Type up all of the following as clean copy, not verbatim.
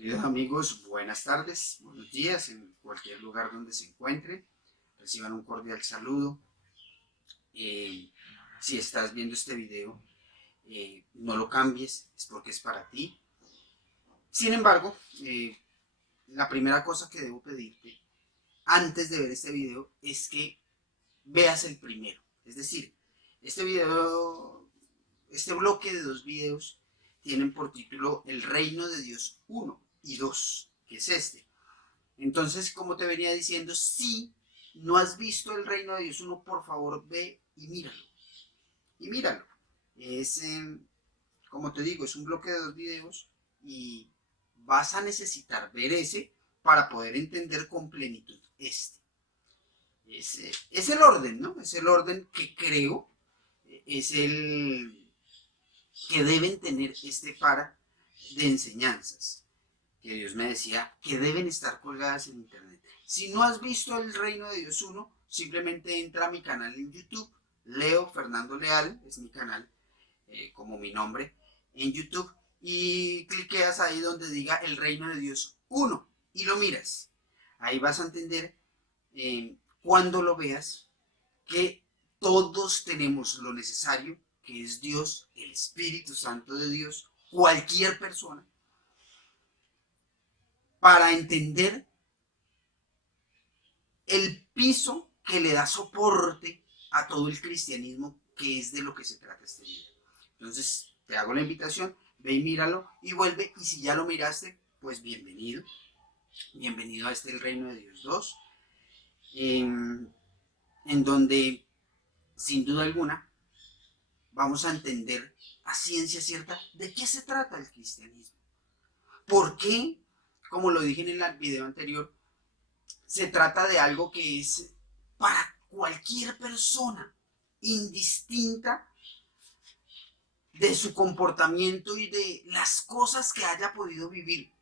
Queridos amigos, buenas tardes, buenos días en cualquier lugar donde se encuentren. Reciban un cordial saludo. Eh, si estás viendo este video, no lo cambies, es porque es para ti. Sin embargo, la primera cosa que debo pedirte antes de ver este video es que veas el primero. Es decir, este video, este bloque de dos videos tienen por título El Reino de Dios 1 y 2, que es este. Entonces, como te venía diciendo, si no has visto El Reino de Dios 1, por favor ve y míralo. Y míralo. Es, como te digo, es un bloque de dos videos y vas a necesitar ver ese para poder entender con plenitud este. Es el orden, ¿no? Es el orden que creo, es el que deben tener este para de enseñanzas, que Dios me decía que deben estar colgadas en internet. Si no has visto El Reino de Dios 1, simplemente entra a mi canal en YouTube, Leo Fernando Leal, es mi canal, como mi nombre, en YouTube, y cliqueas ahí donde diga El Reino de Dios 1 y lo miras. Ahí vas a entender, cuando lo veas, que todos tenemos lo necesario, que es Dios, el Espíritu Santo de Dios, cualquier persona, para entender el piso que le da soporte a todo el cristianismo, que es de lo que se trata este video. Entonces, te hago la invitación, ve y míralo y vuelve, y si ya lo miraste, pues bienvenido. Bienvenido a este El Reino de Dios 2, en donde, sin duda alguna, vamos a entender a ciencia cierta de qué se trata el cristianismo. ¿Por qué? Como lo dije en el video anterior, se trata de algo que es para cualquier persona, indistinta de su comportamiento y de las cosas que haya podido vivir,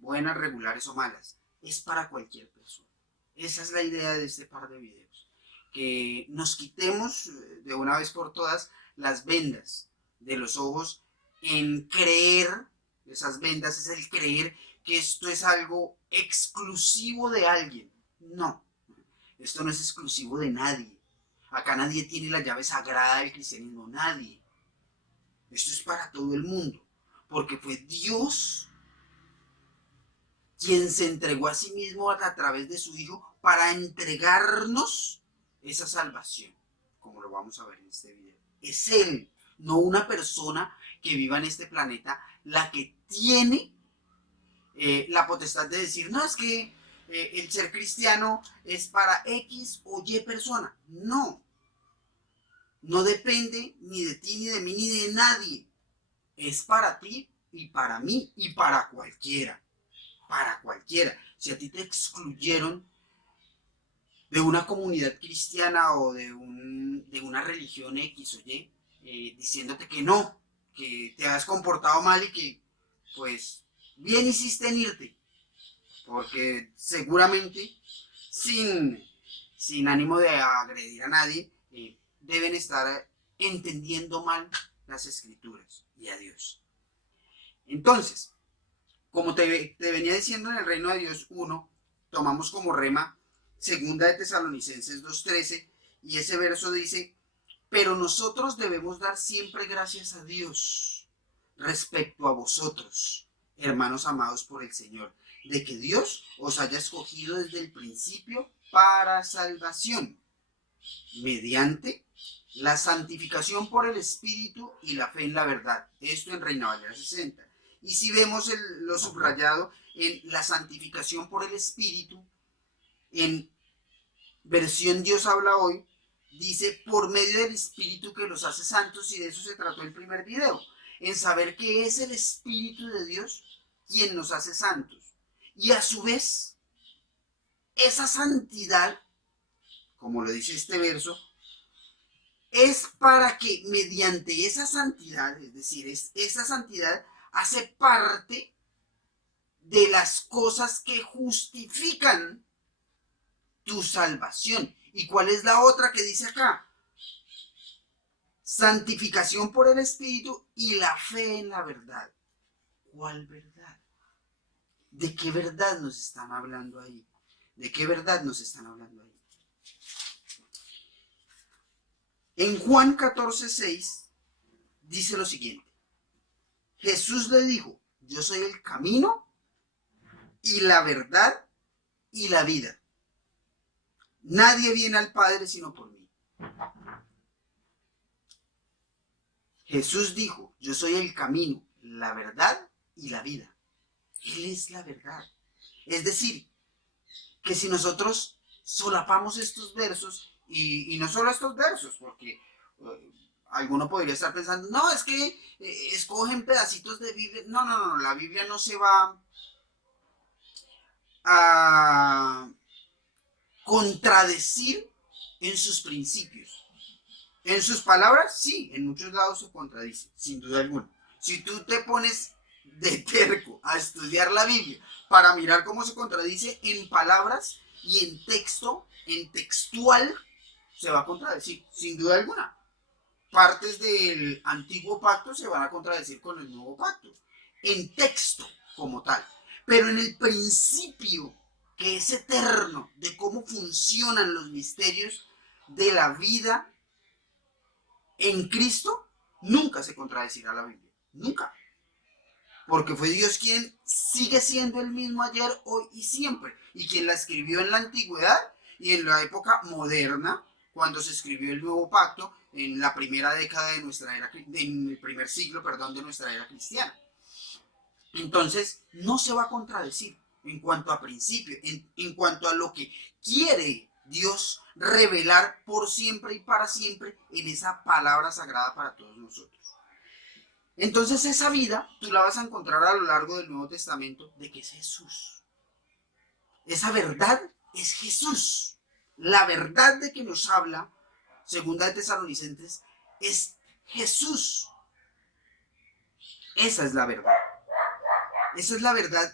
buenas, regulares o malas. Es para cualquier persona. Esa es la idea de este par de videos. Que nos quitemos de una vez por todas las vendas de los ojos en creer, esas vendas es el creer que esto es algo exclusivo de alguien. No, esto no es exclusivo de nadie. Acá nadie tiene la llave sagrada del cristianismo, nadie. Esto es para todo el mundo, porque fue Dios quien se entregó a sí mismo a través de su Hijo para entregarnos esa salvación, como lo vamos a ver en este video. Es Él, no una persona que viva en este planeta, la que tiene la potestad de decir, no, es que el ser cristiano es para X o Y persona. No, no depende ni de ti, ni de mí, ni de nadie. Es para ti y para mí y para cualquiera. Para cualquiera. Si a ti te excluyeron de una comunidad cristiana o de una religión X o Y, diciéndote que no, que te has comportado mal y que, pues, bien hiciste en irte, porque seguramente, sin, sin ánimo de agredir a nadie, deben estar entendiendo mal las escrituras y a Dios. Entonces, como te venía diciendo, en El Reino de Dios 1, tomamos como rema segunda de Tesalonicenses 2:13, y ese verso dice, pero nosotros debemos dar siempre gracias a Dios respecto a vosotros, hermanos amados por el Señor, de que Dios os haya escogido desde el principio para salvación, mediante la santificación por el Espíritu y la fe en la verdad. Esto en Reina Valera 60. Y si vemos lo subrayado en la santificación por el Espíritu, en versión Dios habla hoy, dice por medio del Espíritu que los hace santos, y de eso se trató el primer video, en saber que es el Espíritu de Dios quien nos hace santos. Y a su vez, esa santidad, como lo dice este verso, es para que mediante esa santidad, es decir, esa santidad hace parte de las cosas que justifican tu salvación. ¿Y cuál es la otra que dice acá? Santificación por el Espíritu y la fe en la verdad. ¿Cuál verdad? ¿De qué verdad nos están hablando ahí? ¿De qué verdad nos están hablando ahí? En Juan 14:6 dice lo siguiente. Jesús le dijo, yo soy el camino y la verdad y la vida. Nadie viene al Padre sino por mí. Jesús dijo, yo soy el camino, la verdad y la vida. Él es la verdad. Es decir, que si nosotros solapamos estos versos, y no solo estos versos, porque alguno podría estar pensando, no, es que escogen pedacitos de Biblia. No, no, no, la Biblia no se va a contradecir en sus principios. En sus palabras, sí, en muchos lados se contradice, sin duda alguna. Si tú te pones de terco a estudiar la Biblia para mirar cómo se contradice en palabras y en texto, en textual, se va a contradecir, sin duda alguna. Partes del antiguo pacto se van a contradecir con el nuevo pacto, en texto como tal. Pero en el principio, que es eterno, de cómo funcionan los misterios de la vida en Cristo, nunca se contradecirá la Biblia. Nunca. Porque fue Dios quien sigue siendo el mismo ayer, hoy y siempre. Y quien la escribió en la antigüedad y en la época moderna, cuando se escribió el nuevo pacto, en la primera década de nuestra era, en el primer siglo, perdón, de nuestra era cristiana. Entonces, no se va a contradecir en cuanto a principio, en cuanto a lo que quiere Dios revelar por siempre y para siempre en esa palabra sagrada para todos nosotros. Entonces esa vida tú la vas a encontrar a lo largo del Nuevo Testamento de que es Jesús. Esa verdad es Jesús. La verdad de que nos habla, segunda de Tesalonicenses, es Jesús. Esa es la verdad. Esa es la verdad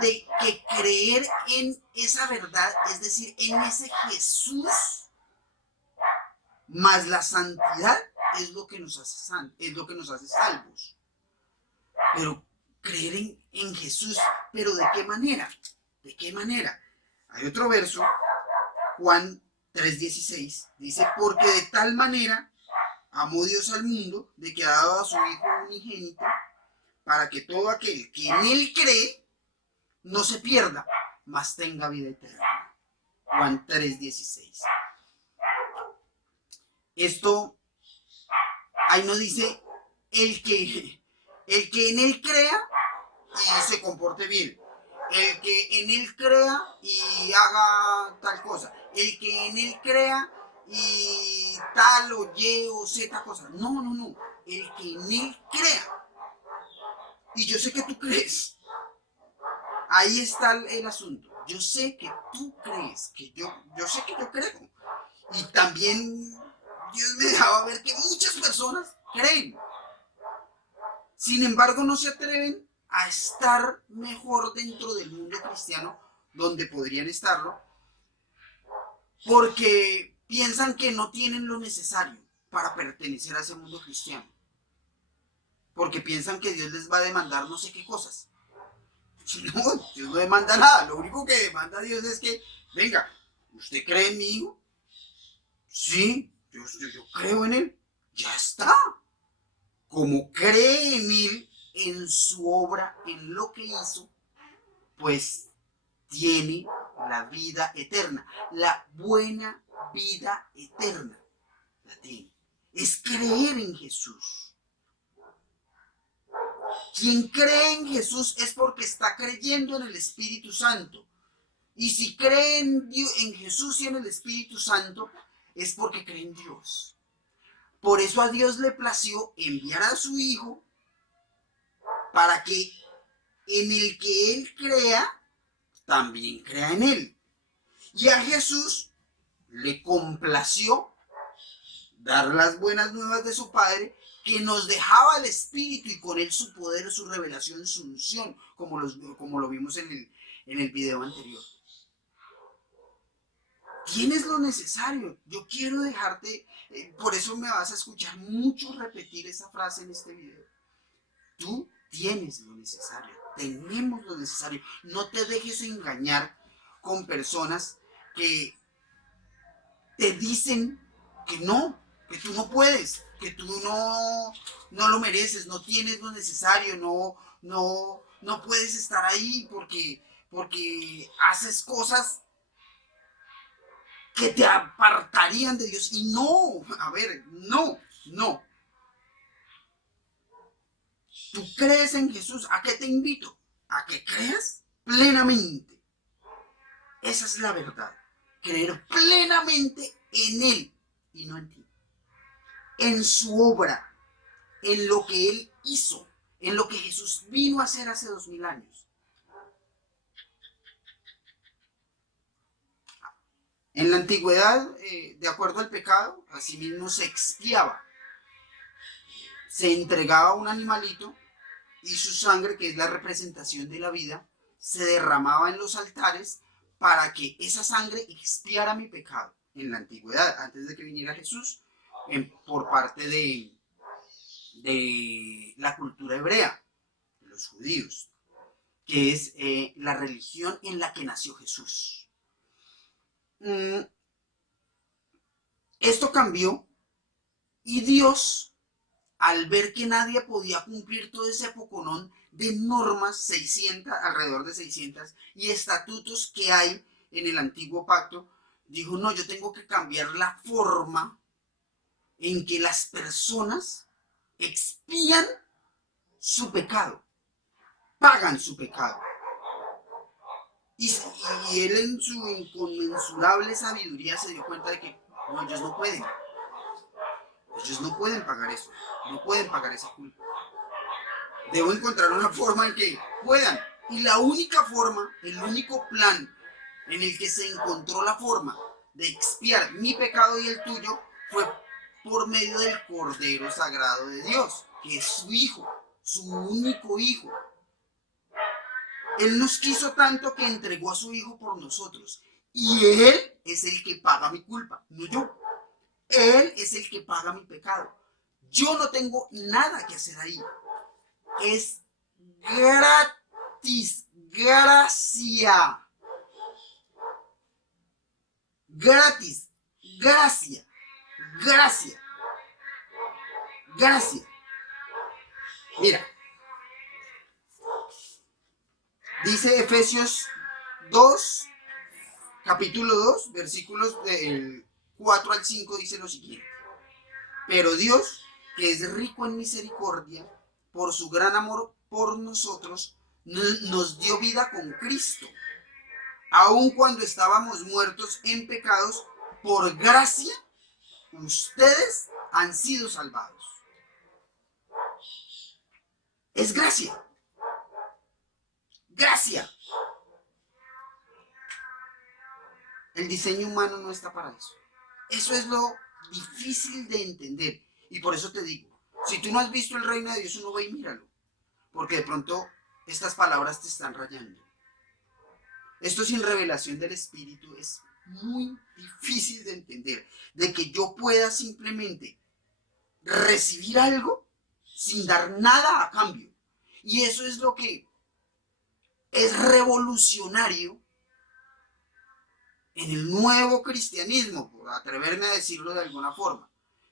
de que creer en esa verdad, es decir, en ese Jesús, más la santidad, es lo que nos hace salvos. Pero creer en Jesús, pero ¿de qué manera? ¿De qué manera? Hay otro verso, Juan 3:16, dice, porque de tal manera amó Dios al mundo, de que ha dado a su Hijo unigénito, para que todo aquel que en Él cree, no se pierda, mas tenga vida eterna. Juan 3:16. Esto, ahí no dice el que en Él crea y se comporte bien. El que en Él crea y haga tal cosa. El que en Él crea y tal o Y o Z cosa. No, no, no. El que en Él crea. Y yo sé que tú crees. Ahí está el asunto. Yo sé que tú crees. Yo sé que yo creo. Y también Dios me dejaba ver que muchas personas creen. Sin embargo, no se atreven a estar mejor dentro del mundo cristiano, donde podrían estarlo, porque piensan que no tienen lo necesario para pertenecer a ese mundo cristiano. Porque piensan que Dios les va a demandar no sé qué cosas. No, Dios no demanda nada. Lo único que demanda Dios es que, venga, ¿usted cree en mi hijo? Sí, yo creo en él. Ya está. Como cree en él, en su obra, en lo que hizo, pues tiene la vida eterna, la buena vida eterna. La tiene. Es creer en Jesús. Quien cree en Jesús es porque está creyendo en el Espíritu Santo. Y si cree en Jesús y en el Espíritu Santo, es porque cree en Dios. Por eso a Dios le plació enviar a su Hijo para que en el que Él crea, también crea en Él. Y a Jesús le complació dar las buenas nuevas de su Padre, que nos dejaba el Espíritu y con Él su poder, su revelación, su unción, como lo vimos en el video anterior. Tienes lo necesario. Yo quiero dejarte, por eso me vas a escuchar mucho repetir esa frase en este video. Tú tienes lo necesario, tenemos lo necesario. No te dejes engañar con personas que te dicen que tú no puedes, que tú no lo mereces, no tienes lo necesario, no puedes estar ahí porque haces cosas que te apartarían de Dios. Y no, a ver, no. Tú crees en Jesús. ¿A qué te invito? A que creas plenamente. Esa es la verdad. Creer plenamente en Él y no en ti. En su obra, en lo que Él hizo, en lo que Jesús vino a hacer hace 2000 años. En la antigüedad, de acuerdo al pecado, asimismo se expiaba. Se entregaba un animalito y su sangre, que es la representación de la vida, se derramaba en los altares para que esa sangre expiara mi pecado. En la antigüedad, antes de que viniera Jesús, por parte de la cultura hebrea, de los judíos, que es la religión en la que nació Jesús. Esto cambió y Dios, al ver que nadie podía cumplir todo ese poconón de normas, 600, alrededor de 600, y estatutos que hay en el antiguo pacto, dijo, no, yo tengo que cambiar la forma en que las personas expían su pecado, pagan su pecado. Y él en su inconmensurable sabiduría se dio cuenta de que no, ellos no pueden. Ellos no pueden pagar eso, no pueden pagar esa culpa. Debo encontrar una forma en que puedan. Y la única forma, el único plan en el que se encontró la forma de expiar mi pecado y el tuyo fue por medio del Cordero Sagrado de Dios, que es su Hijo, su único Hijo. Él nos quiso tanto que entregó a su Hijo por nosotros. Y Él es el que paga mi culpa, no yo. Él es el que paga mi pecado. Yo no tengo nada que hacer ahí. Es gratis, gracia. Gratis, gracia, gracia, gracia. Mira, dice Efesios 2, capítulo 2, versículos del 4 al 5, dice lo siguiente. Pero Dios, que es rico en misericordia, por su gran amor por nosotros, nos dio vida con Cristo. Aun cuando estábamos muertos en pecados, por gracia, ustedes han sido salvados. Es gracia. Gracia. El diseño humano no está para eso. Eso es lo difícil de entender. Y por eso te digo, si tú no has visto el reino de Dios, uno ve y míralo. Porque de pronto estas palabras te están rayando. Esto sin revelación del Espíritu es muy difícil de entender. De que yo pueda simplemente recibir algo sin dar nada a cambio. Y eso es lo que es revolucionario en el nuevo cristianismo, por atreverme a decirlo de alguna forma,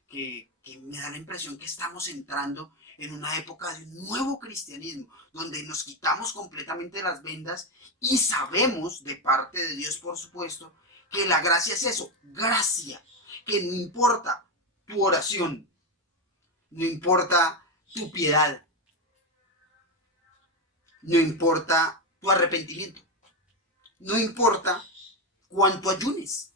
que me da la impresión que estamos entrando en una época de un nuevo cristianismo, donde nos quitamos completamente las vendas y sabemos, de parte de Dios por supuesto, que la gracia es eso, gracia, que no importa tu oración, no importa tu piedad, no importa tu arrepentimiento, no importa cuánto ayunes,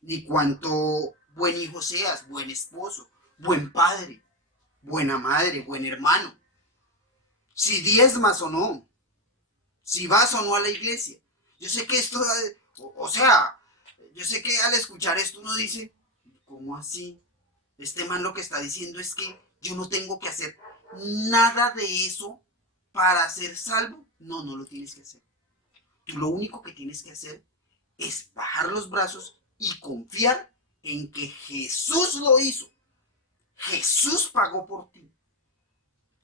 ni cuánto buen hijo seas, buen esposo, buen padre, buena madre, buen hermano, si diezmas o no, si vas o no a la iglesia. Yo sé que esto, yo sé que al escuchar esto uno dice, ¿cómo así? Este man lo que está diciendo es que yo no tengo que hacer nada de eso para ser salvo. No, no lo tienes que hacer. Tú lo único que tienes que hacer es bajar los brazos y confiar en que Jesús lo hizo. Jesús pagó por ti.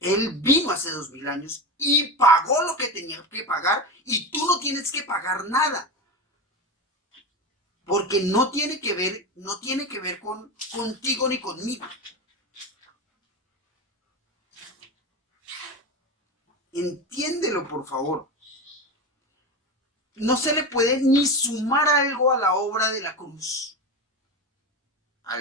Él vino hace 2000 años y pagó lo que tenía que pagar y tú no tienes que pagar nada. Porque no tiene que ver contigo ni conmigo. Entiéndelo, por favor. No se le puede ni sumar algo a la obra de la cruz, a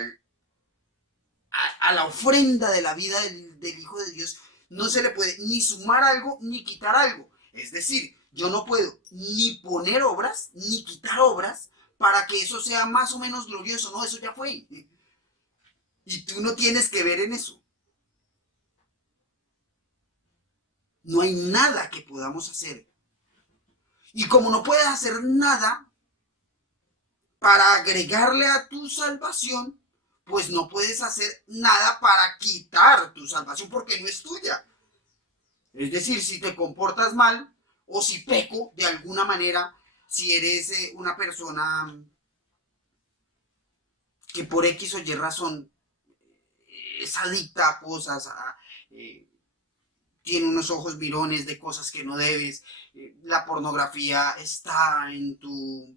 la ofrenda de la vida del Hijo de Dios. No se le puede ni sumar algo ni quitar algo. Es decir, yo no puedo ni poner obras ni quitar obras para que eso sea más o menos glorioso. No, eso ya fue. Y tú no tienes que ver en eso. No hay nada que podamos hacer. Y como no puedes hacer nada para agregarle a tu salvación, pues no puedes hacer nada para quitar tu salvación porque no es tuya. Es decir, si te comportas mal o si peco de alguna manera, si eres una persona que por X o Y razón es adicta a cosas, tiene unos ojos mirones de cosas que no debes, la pornografía está en tu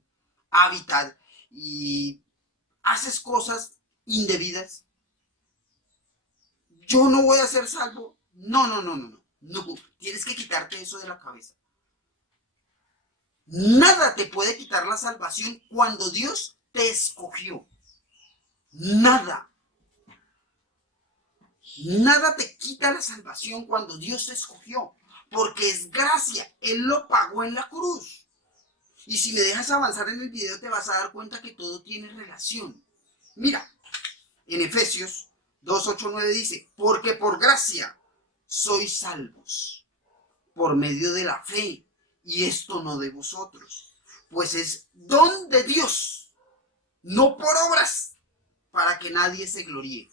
hábitat y haces cosas indebidas, yo no voy a ser salvo. No, no, no, no, no. No, tienes que quitarte eso de la cabeza. Nada te puede quitar la salvación cuando Dios te escogió. Nada. Nada te quita la salvación cuando Dios te escogió. Porque es gracia. Él lo pagó en la cruz. Y si me dejas avanzar en el video te vas a dar cuenta que todo tiene relación. Mira, en Efesios 2, 8, 9 dice, porque por gracia sois salvos por medio de la fe, y esto no de vosotros, pues es don de Dios, no por obras, para que nadie se gloríe.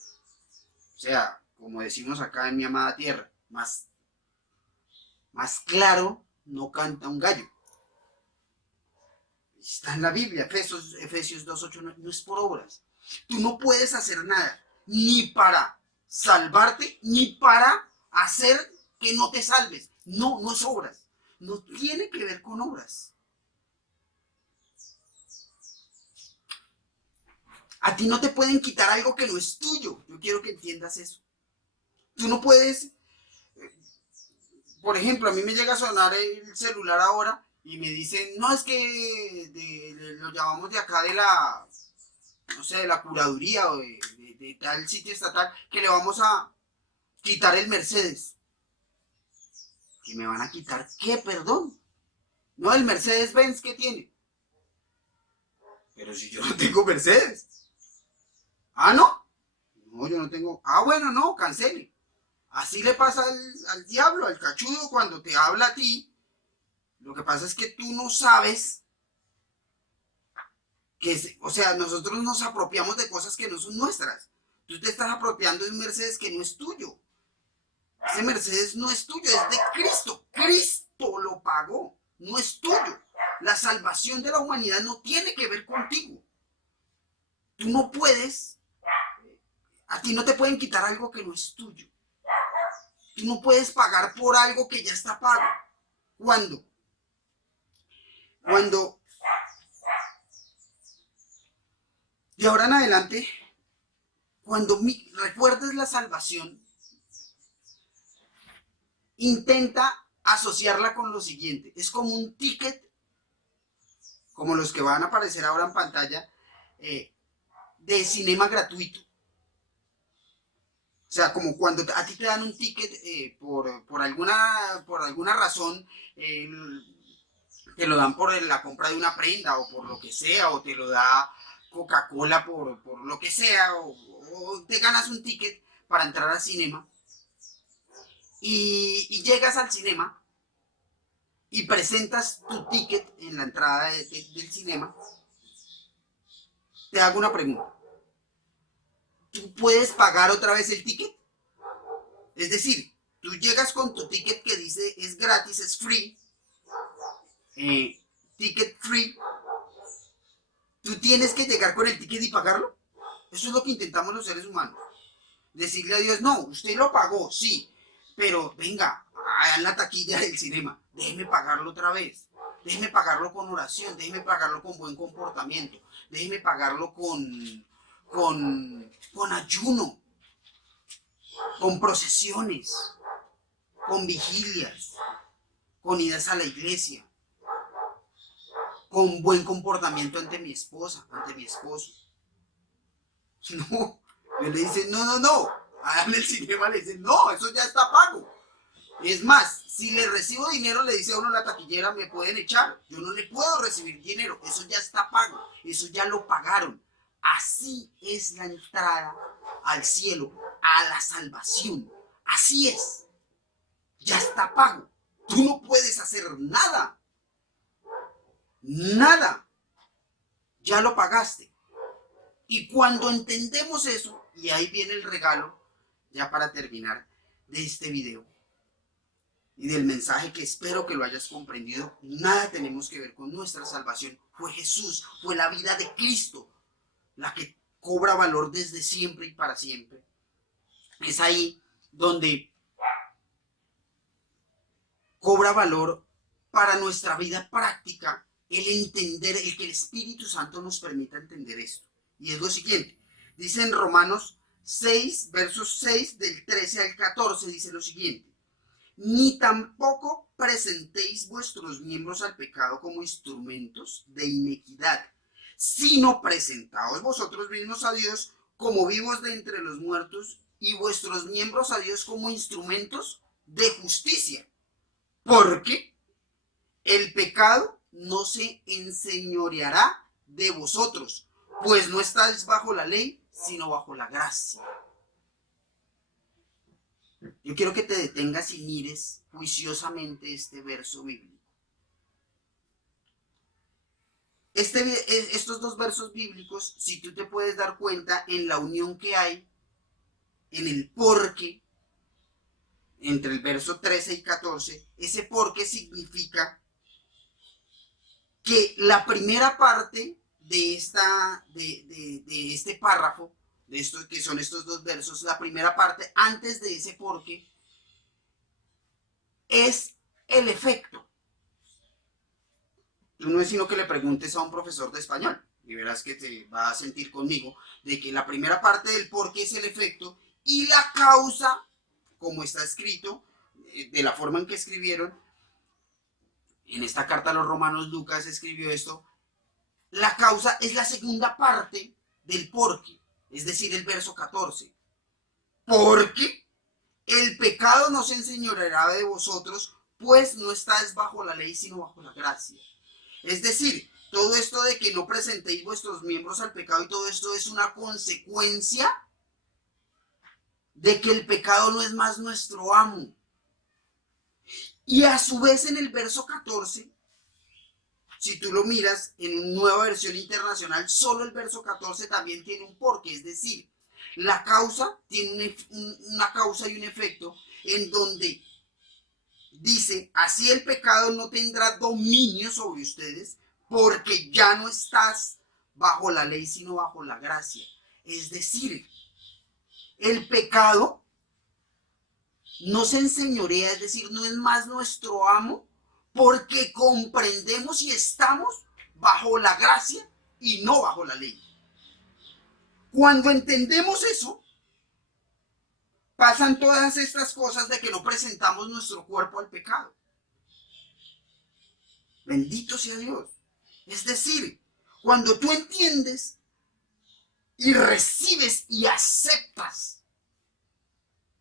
O sea, como decimos acá en mi amada tierra, más claro no canta un gallo. Está en la Biblia, Efesios 2, 8, 9, no es por obras. Tú no puedes hacer nada, ni para salvarte, ni para hacer que no te salves. No, no es obras. No tiene que ver con obras. A ti no te pueden quitar algo que no es tuyo. Yo quiero que entiendas eso. Tú no puedes, por ejemplo, a mí me llega a sonar el celular ahora y me dicen, no, es que lo llamamos de acá de la, no sé, de la curaduría o de tal sitio estatal, que le vamos a quitar el Mercedes. ¿Que me van a quitar qué, perdón? No, el Mercedes-Benz que tiene. Pero si yo no tengo Mercedes. Ah, ¿no? No, yo no tengo. Ah, bueno, no, cancele. Así le pasa al diablo, al cachudo, cuando te habla a ti. Lo que pasa es que tú no sabes que, o sea, nosotros nos apropiamos de cosas que no son nuestras. Tú te estás apropiando de un Mercedes que no es tuyo. Ese Mercedes no es tuyo, es de Cristo. Cristo lo pagó, no es tuyo. La salvación de la humanidad no tiene que ver contigo. Tú no puedes, a ti no te pueden quitar algo que no es tuyo. Tú no puedes pagar por algo que ya está pago. ¿Cuándo? Cuando de ahora en adelante, cuando recuerdes la salvación, intenta asociarla con lo siguiente. Es como un ticket, como los que van a aparecer ahora en pantalla, de cinema gratuito. O sea, como cuando a ti te dan un ticket por alguna razón, te lo dan por la compra de una prenda o por lo que sea, o te lo da Coca-Cola por lo que sea, o te ganas un ticket para entrar al cinema y llegas al cinema y presentas tu ticket en la entrada del cinema. Te hago una pregunta. ¿Tú puedes pagar otra vez el ticket? Es decir, tú llegas con tu ticket que dice es gratis, es free, ticket free. ¿Tú tienes que llegar con el ticket y pagarlo? Eso es lo que intentamos los seres humanos. Decirle a Dios, no, usted lo pagó, sí, pero venga, allá en la taquilla del cinema, déjeme pagarlo otra vez. Déjeme pagarlo con oración, déjeme pagarlo con buen comportamiento, déjeme pagarlo con ayuno, con procesiones, con vigilias, con idas a la iglesia, con buen comportamiento ante mi esposa, ante mi esposo. No, él le dice, no. Allá en el cinema le dicen, no, eso ya está pago. Es más, si le recibo dinero, le dice a uno la taquillera, me pueden echar. Yo no le puedo recibir dinero, eso ya está pago, eso ya lo pagaron. Así es la entrada al cielo, a la salvación. Así es. Ya está pago. Tú no puedes hacer nada. Nada. Ya lo pagaste. Y cuando entendemos eso, y ahí viene el regalo, ya para terminar, de este video y del mensaje que espero que lo hayas comprendido, nada tenemos que ver con nuestra salvación. Fue Jesús, fue la vida de Cristo la que cobra valor desde siempre y para siempre. Es ahí donde cobra valor para nuestra vida práctica el entender, el que el Espíritu Santo nos permita entender esto. Y es lo siguiente, dice en Romanos 6, versos 6 del 13 al 14, dice lo siguiente: ni tampoco presentéis vuestros miembros al pecado como instrumentos de iniquidad, sino presentaos vosotros mismos a Dios como vivos de entre los muertos y vuestros miembros a Dios como instrumentos de justicia. Porque el pecado no se enseñoreará de vosotros, pues no estáis bajo la ley, sino bajo la gracia. Yo quiero que te detengas y mires juiciosamente este verso bíblico. Estos dos versos bíblicos, si tú te puedes dar cuenta en la unión que hay, en el porqué, entre el verso 13 y 14, ese porqué significa que la primera parte de este párrafo, de esto que son estos dos versos, la primera parte antes de ese porqué es el efecto. Tú no es sino que le preguntes a un profesor de español y verás que te va a sentir conmigo de que la primera parte del porqué es el efecto y la causa, como está escrito, de la forma en que escribieron, en esta carta a los romanos Lucas escribió esto, la causa es la segunda parte del porqué, es decir, el verso 14. Porque el pecado no se enseñoreará de vosotros, pues no estáis bajo la ley, sino bajo la gracia. Es decir, todo esto de que no presentéis vuestros miembros al pecado y todo esto es una consecuencia de que el pecado no es más nuestro amo. Y a su vez en el verso 14, si tú lo miras en una nueva versión internacional, solo el verso 14 también tiene un porqué, es decir, la causa tiene una causa y un efecto en donde dice, así el pecado no tendrá dominio sobre ustedes porque ya no estás bajo la ley sino bajo la gracia. Es decir, el pecado no se enseñorea, es decir, no es más nuestro amo porque comprendemos y estamos bajo la gracia y no bajo la ley. Cuando entendemos eso, pasan todas estas cosas de que no presentamos nuestro cuerpo al pecado. Bendito sea Dios. Es decir, cuando tú entiendes y recibes y aceptas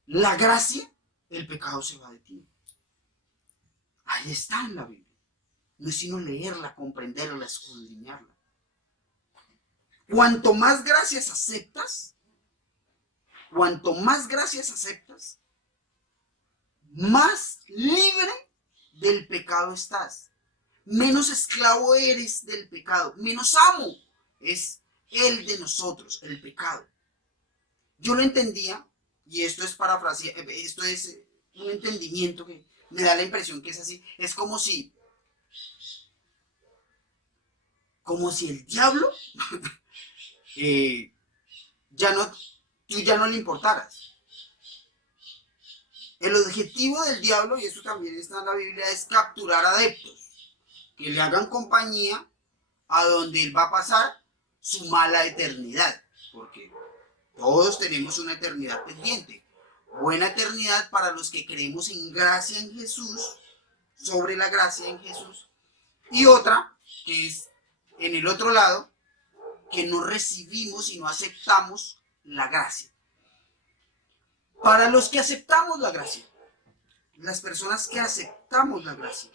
la gracia, el pecado se va de ti. Ahí está en la Biblia. No es sino leerla, comprenderla, escudriñarla. Cuanto más gracias aceptas, más libre del pecado estás. Menos esclavo eres del pecado, menos amo es el de nosotros, el pecado. Yo lo entendía, y esto es parafrasear, esto es un entendimiento que me da la impresión que es así. Es como si el diablo tú ya no le importaras. El objetivo del diablo, y eso también está en la Biblia, es capturar adeptos, que le hagan compañía a donde él va a pasar su mala eternidad, porque todos tenemos una eternidad pendiente. Buena eternidad para los que creemos en gracia en Jesús, sobre la gracia en Jesús, y otra que es en el otro lado, que no recibimos y no aceptamos la gracia. Para los que aceptamos la gracia, las personas que aceptamos la gracia,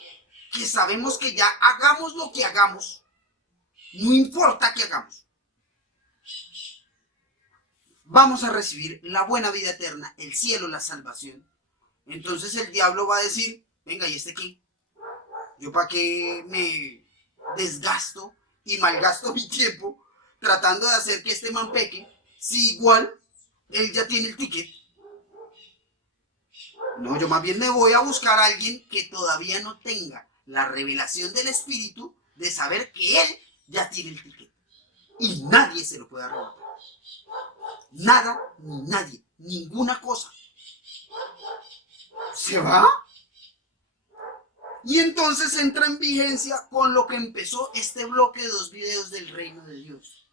que sabemos que ya hagamos lo que hagamos, no importa qué hagamos, vamos a recibir la buena vida eterna, el cielo, la salvación. Entonces el diablo va a decir, venga, ¿y este qué? ¿Yo para qué me desgasto y malgasto mi tiempo tratando de hacer que este man peque si igual él ya tiene el ticket? No, yo más bien me voy a buscar a alguien que todavía no tenga la revelación del Espíritu de saber que él ya tiene el ticket. Y nadie se lo puede arrebatar. Nada ni nadie, ninguna cosa. Se va. Y entonces entra en vigencia con lo que empezó este bloque de 2 videos del reino de Dios.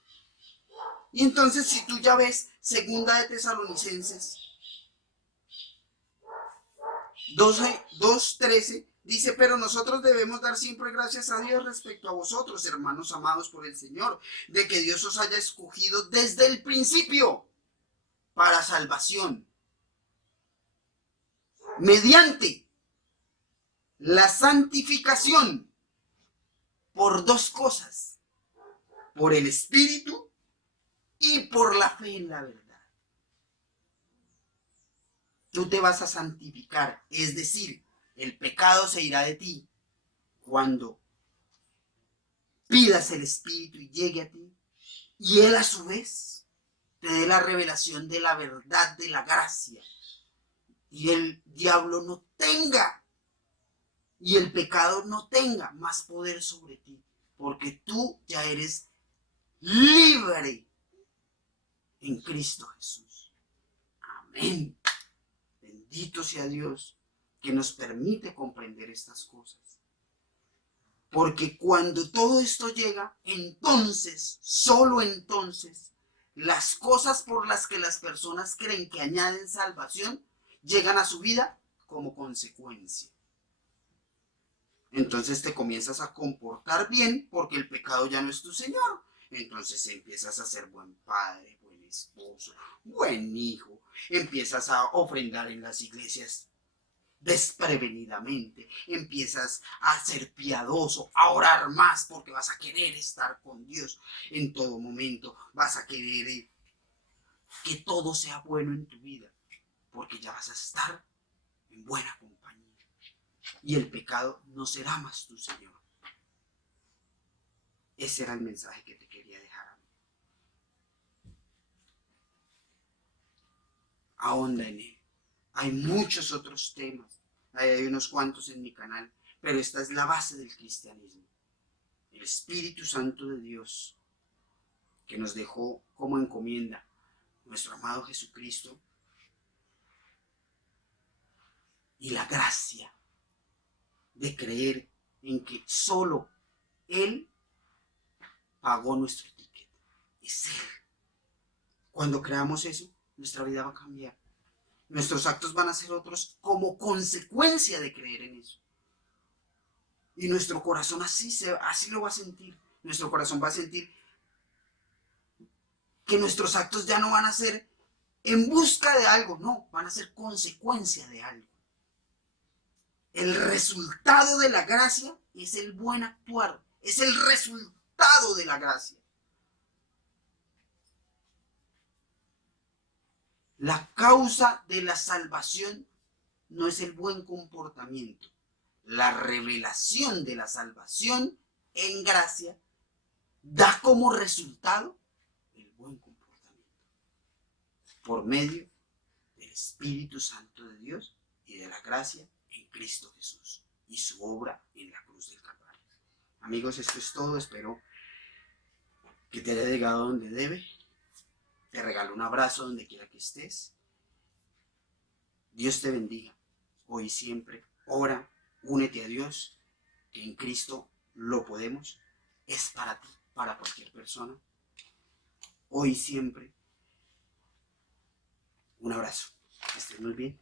Y entonces si tú ya ves Segunda de Tesalonicenses 2:13, dice, pero nosotros debemos dar siempre gracias a Dios respecto a vosotros, hermanos amados por el Señor, de que Dios os haya escogido desde el principio para salvación, mediante la santificación por 2 cosas, por el Espíritu y por la fe en la verdad. Tú te vas a santificar, es decir, el pecado se irá de ti cuando pidas el Espíritu y llegue a ti, y Él a su vez te dé la revelación de la verdad, de la gracia, y el diablo no tenga, y el pecado no tenga más poder sobre ti, porque tú ya eres libre en Cristo Jesús. Amén. Bendito sea Dios que nos permite comprender estas cosas. Porque cuando todo esto llega, entonces, solo entonces, las cosas por las que las personas creen que añaden salvación, llegan a su vida como consecuencia. Entonces te comienzas a comportar bien porque el pecado ya no es tu Señor. Entonces empiezas a ser buen padre, buen esposo, buen hijo. Empiezas a ofrendar en las iglesias desprevenidamente. Empiezas a ser piadoso, a orar más porque vas a querer estar con Dios en todo momento. Vas a querer que todo sea bueno en tu vida porque ya vas a estar en buena compañía. Y el pecado no será más tu Señor. Ese era el mensaje que te quería dejar. Ahonda en él. Hay muchos otros temas. Hay unos cuantos en mi canal. Pero esta es la base del cristianismo. El Espíritu Santo de Dios que nos dejó como encomienda nuestro amado Jesucristo. Y la gracia de creer en que solo Él pagó nuestro ticket. Es Él. Cuando creamos eso, nuestra vida va a cambiar. Nuestros actos van a ser otros como consecuencia de creer en eso. Y nuestro corazón así lo va a sentir. Nuestro corazón va a sentir que nuestros actos ya no van a ser en busca de algo, no, van a ser consecuencia de algo. El resultado de la gracia es el buen actuar, es el resultado de la gracia. La causa de la salvación no es el buen comportamiento. La revelación de la salvación en gracia da como resultado el buen comportamiento por medio del Espíritu Santo de Dios y de la gracia en Cristo Jesús y su obra en la cruz del Calvario. Amigos, esto es todo. Espero que te haya llegado donde debe. Te regalo un abrazo donde quiera que estés. Dios te bendiga. hoy y siempre. Ora, únete a Dios, que en Cristo lo podemos. Es para ti, para cualquier persona. Hoy y siempre. Un abrazo. Que estés muy bien.